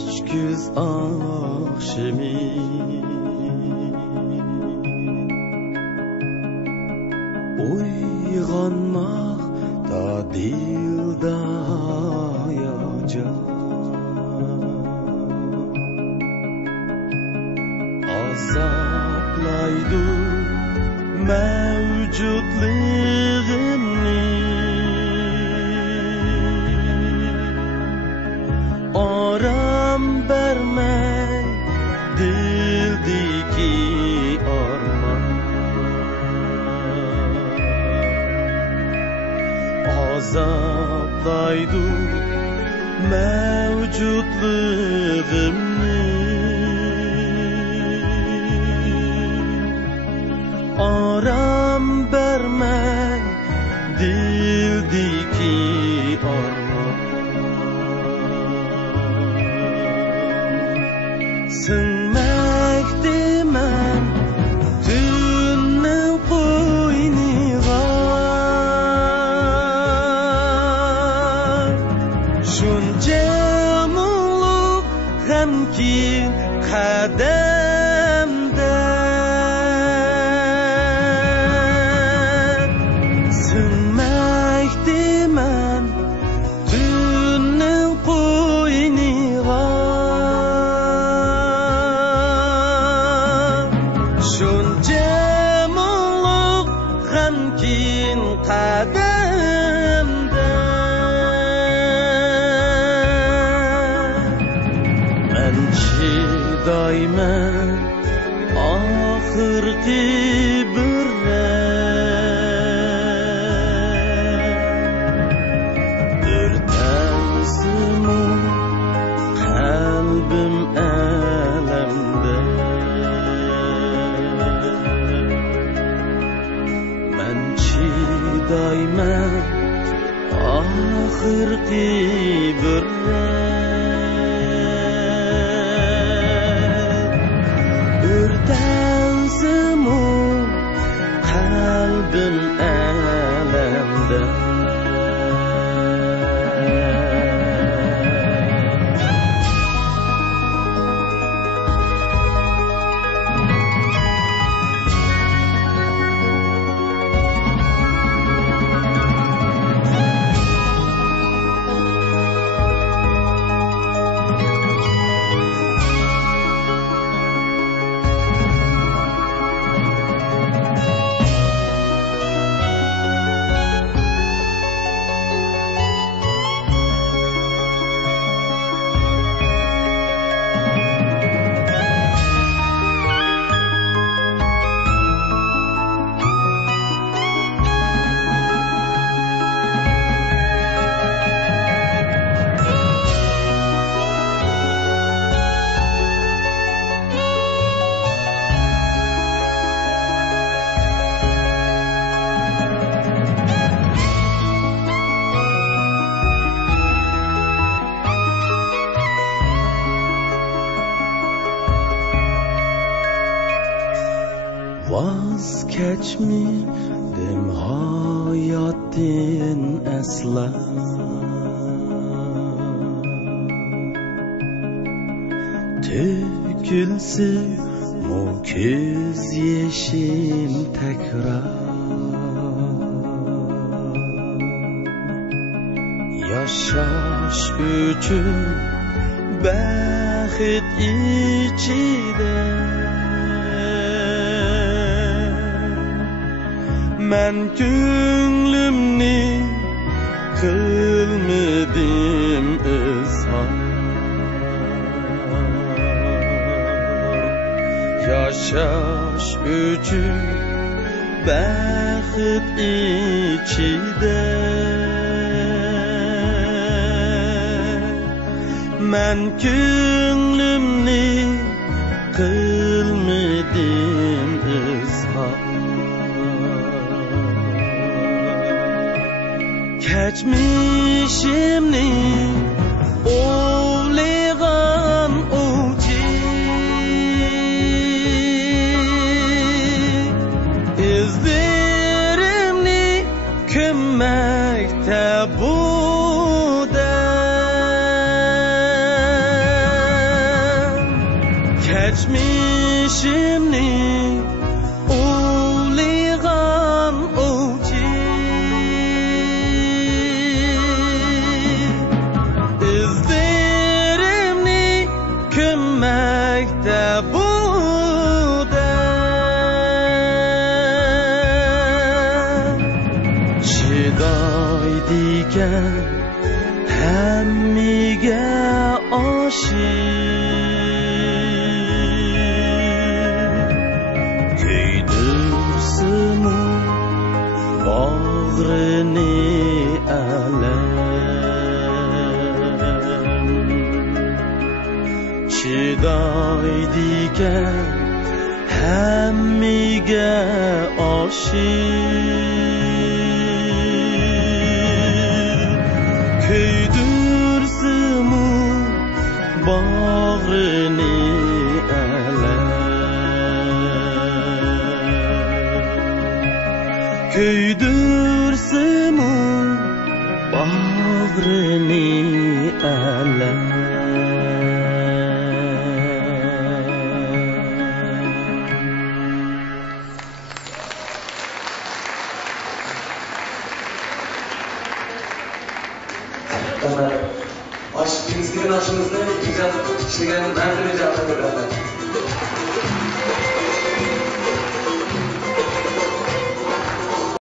güz akşamı uyg'onmoq da dilda hayajon azoblaydi mavjudligimni oram bermay dildagi armon azoblaydi mavjudligimni oram bermay dildagi armon sinmakdiman tunning qo'yniga shuncha mulug' g'amgin qadamda sinmakdiman tunning qo'yniga shuncha mulug' g'amgin qadamda man chidayman oxirgi bir o'rtansimu qalbim alamda man chidayman oxirgi bir o'rtansimu qalbim alamda vaz kechmedim hayotdan asla to'kilsin mu ko'z yeshim takrar yashash uchun baxt ichida man ko'nglimni qilmadim izhor yashash uchun baxt ichida man ko'nglimni qilmadim izhor kechmishimni o'ylagan o'chi izlarimni ko'mmakda buda geçmişimni uligan uçi izlerimni kömmekte buda çidaydiken hemmiga aşık bağrını alem çidaydiken hemmiga aşık köydürsümü bağrını alem köydürsümü bağrını alem Aşk, bizlerin aşkımızda icazı çok kişilerin her türlü icazı